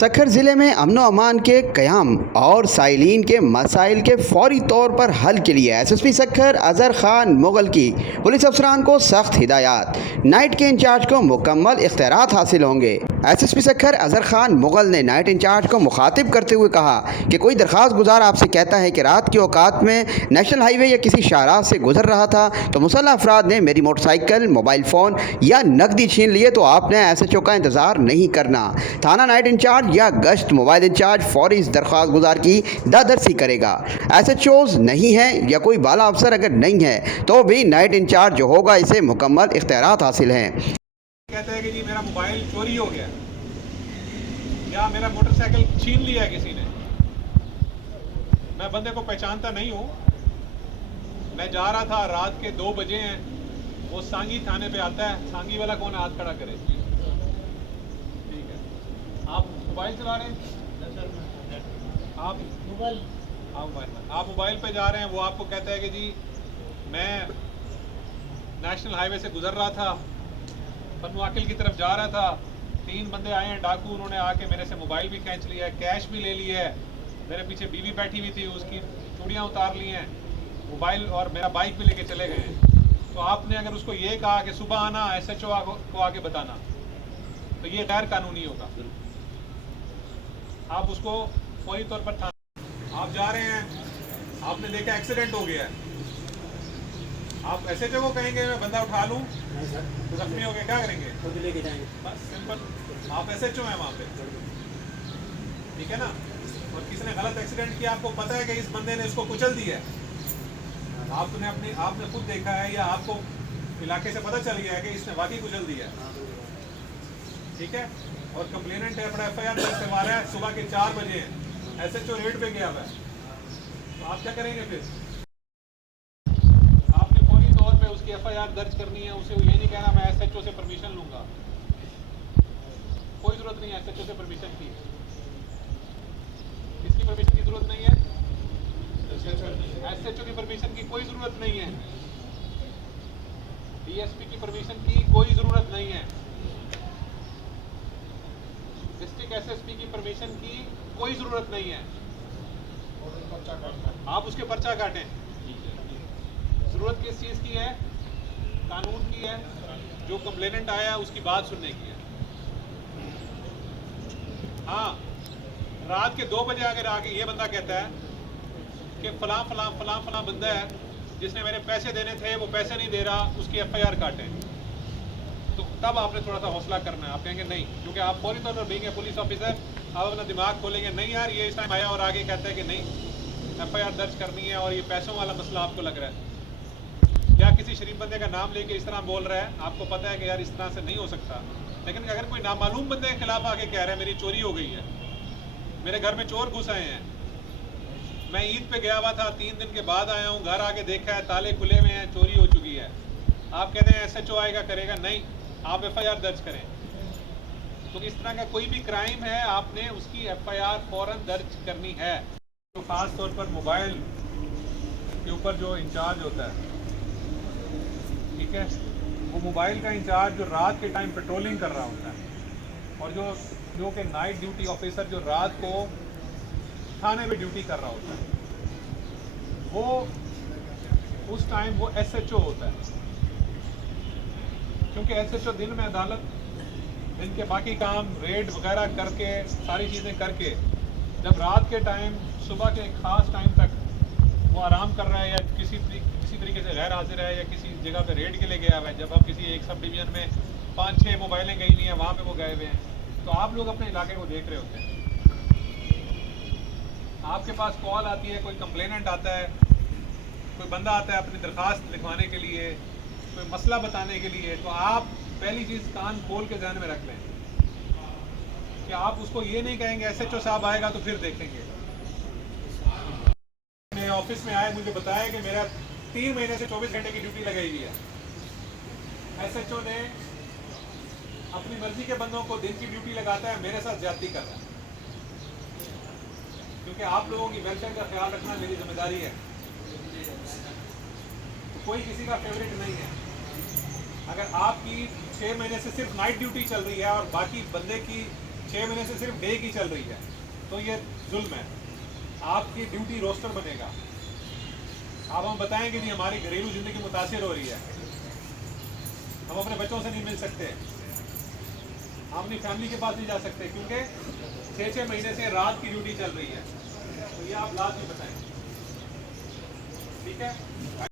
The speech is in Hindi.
सक्खर ज़िले में अमनो अमान के क़याम और साइलिन के मसाइल के फौरी तौर पर हल के लिए एसएसपी सक्खर अज़हर ख़ान मुग़ल की पुलिस अफसरान को सख्त हिदायत। नाइट के इंचार्ज को मुकम्मल इख्तियारात हासिल होंगे। एसएसपी सक्खर अज़हर ख़ान मुग़ल ने नाइट इंचार्ज को मुखातिब करते हुए कहा कि कोई दरख्वास्त गुजार आपसे कहता है कि रात के औकात में नेशनल हाईवे या किसी शाहराह से गुजर रहा था तो मुसल्लह अफराद ने मेरी मोटरसाइकिल, मोबाइल फ़ोन या नकदी छीन लिए तो आपने एसएचओ का इंतज़ार नहीं करना। थाना नाइट इंचार्ज या गश्त मोबाइल इंचार्ज फौरी इस दरख्वास्त गुजार की दादरसी करेगा। एसएचओज नहीं है या कोई बाला अफसर अगर नहीं है तो भी नाइट इंचार्ज जो होगा इसे मुकम्मल इख्तियारात हासिल हैं। कहते हैं कि जी मेरा मोबाइल चोरी हो गया या मेरा मोटरसाइकिल छीन लिया है किसी ने। मैं बंदे को पहचानता नहीं हूँ। मैं जा रहा था, रात के 2 बजे हैं। वो सांगी थाने पे आता है। सांगी वाला कौन है? हाथ खड़ा करे। ठीक है, आप मोबाइल चला रहे हैं? आप मोबाइल पे जा रहे हैं। वो आपको कहता है कि जी मैं नेशनल हाईवे से गुजर रहा था, बनवाकिल की तरफ जा रहा था, 3 बंदे आए हैं डाकू, उन्होंने आके मेरे से मोबाइल भी खींच लिया है, कैश भी ले लिया है। मेरे पीछे बीवी बैठी हुई थी, उसकी चूड़ियाँ उतार ली हैं, मोबाइल और मेरा बाइक भी लेके चले गए हैं। तो आपने अगर उसको ये कहा कि सुबह आना, एसएचओ को आके बताना, तो ये गैर कानूनी होगा। आप उसको फौरी तौर पर आप जा रहे हैं, आपने देखा एक्सीडेंट हो गया है, आप एसएचओ को कहेंगे मैं बंदा उठा लूं? तो जख्मी हो गए क्या करेंगे? खुद लेके जाएंगे। बस सिंपल। आप एसएचओ हैं वहाँ पे, ठीक है ना? और किसी ने गलत एक्सीडेंट किया, आपको पता है कि इस बंदे ने इसको कुचल दिया है, आपने खुद देखा है या आपको इलाके से पता चल गया है कि इसने वाकई कुचल दिया है, ठीक है? और कंप्लेनेंट है, अपना एफआईआर दर्ज करवा रहा है, सुबह के 4 बजे है, एसएचओ रेड पे गया हुआ है, तो आप क्या करेंगे फिर? आपने फौरी तौर पे उसकी एफआईआर दर्ज करनी है। उसे ये नहीं कहना मैं एसएचओ से परमिशन लूंगा। कोई जरूरत नहीं है एसएचओ से परमिशन की। इसकी परमिशन की जरूरत नहीं है, एसएचओ की परमिशन की कोई जरूरत नहीं है, डीएसपी की परमिशन की कोई जरूरत नहीं है, डिस्ट्रिक्ट एसएसपी की परमिशन की कोई जरूरत नहीं है। आप उसके पर्चा काटें। जरूरत किस चीज की है? कानून की है। जो कंप्लेनेंट आया उसकी बात सुनने की है। हाँ, रात के 2 बजे अगर आके ये बंदा कहता है कि फलां बंदा है जिसने मेरे पैसे देने थे, वो पैसे नहीं दे रहा, उसकी एफआईआर काटें, तो तब आपने थोड़ा सा हौसला करना है। आप कहेंगे नहीं, क्योंकि आप फौरी तौर पर बीइंग पुलिस ऑफिसर आप अपना दिमाग खोलेंगे, नहीं यार ये इस टाइम आया और आगे कहता है कि नहीं एफआईआर दर्ज करनी है और ये पैसों वाला मसला आपको लग रहा है, या किसी शरीफ बंदे का नाम लेके इस तरह बोल रहा है, आपको पता है कि यार इस तरह से नहीं हो सकता। लेकिन अगर कोई नामालूम बंदे के खिलाफ आके कह रहा है मेरी चोरी हो गई है, मेरे घर में चोर घुस आए हैं, मैं ईद पे गया हुआ था, 3 दिन के बाद आया हूँ, घर आके देखा है ताले खुले हुए हैं, चोरी हो चुकी है, आप कहते हैं एसएचओ आएगा करेगा? नहीं, आप एफआईआर दर्ज करें। तो इस तरह का कोई भी क्राइम है, आपने उसकी एफआईआर फौरन दर्ज करनी है। तो खास तौर पर मोबाइल के ऊपर जो इंचार्ज होता है, ठीक है, वो मोबाइल का इंचार्ज जो रात के टाइम पेट्रोलिंग कर रहा होता है, और जो कि नाइट ड्यूटी ऑफिसर जो रात को थाने में ड्यूटी कर रहा होता है, वो उस टाइम वो एसएचओ होता है, क्योंकि एसएचओ दिन में अदालत, दिन के बाकी काम रेड वगैरह करके सारी चीज़ें करके, जब रात के टाइम सुबह के एक ख़ास टाइम तक वो आराम कर रहा है या किसी तरीके से गैर हाजिर है या किसी जगह पे रेड के लिए गया हुआ है, जब आप किसी एक सब डिवीजन में 5-6 मोबाइलें गई हुई हैं, वहाँ पे वो गए हुए हैं, तो आप लोग अपने इलाके को देख रहे होते हैं। आपके पास कॉल आती है, कोई कंप्लेनेंट आता है, कोई बंदा आता है अपनी दरख्वास्त लिखवाने के लिए, कोई मसला बताने के लिए, तो आप पहली चीज़ कान खोल के ध्यान में रख लें कि आप उसको ये नहीं कहेंगे एसएचओ साहब आएगा तो फिर देखेंगे। मेरे ऑफिस में आए, मुझे बताया कि मेरा 3 महीने से 24 घंटे की ड्यूटी लगाई हुई है। एसएचओ ने अपनी मर्जी के बंदों को दिन की ड्यूटी लगाता है, मेरे साथ ज्यादती कर रहा है, क्योंकि आप लोगों की वेलफेयर का ख्याल रखना मेरी जिम्मेदारी है। तो कोई किसी का फेवरेट नहीं है। अगर आपकी 6 महीने से सिर्फ नाइट ड्यूटी चल रही है और बाकी बंदे की 6 महीने से सिर्फ डे की चल रही है, तो ये जुल्म है। आपकी ड्यूटी रोस्टर बनेगा। अब हम बताएंगे नहीं हमारी घरेलू जिंदगी मुतासिर हो रही है, हम अपने बच्चों से नहीं मिल सकते, हम अपनी फैमिली के पास नहीं जा सकते, क्योंकि 6-6 महीने से रात की ड्यूटी चल रही है। तो ये आप लाजमी बताएं, ठीक है।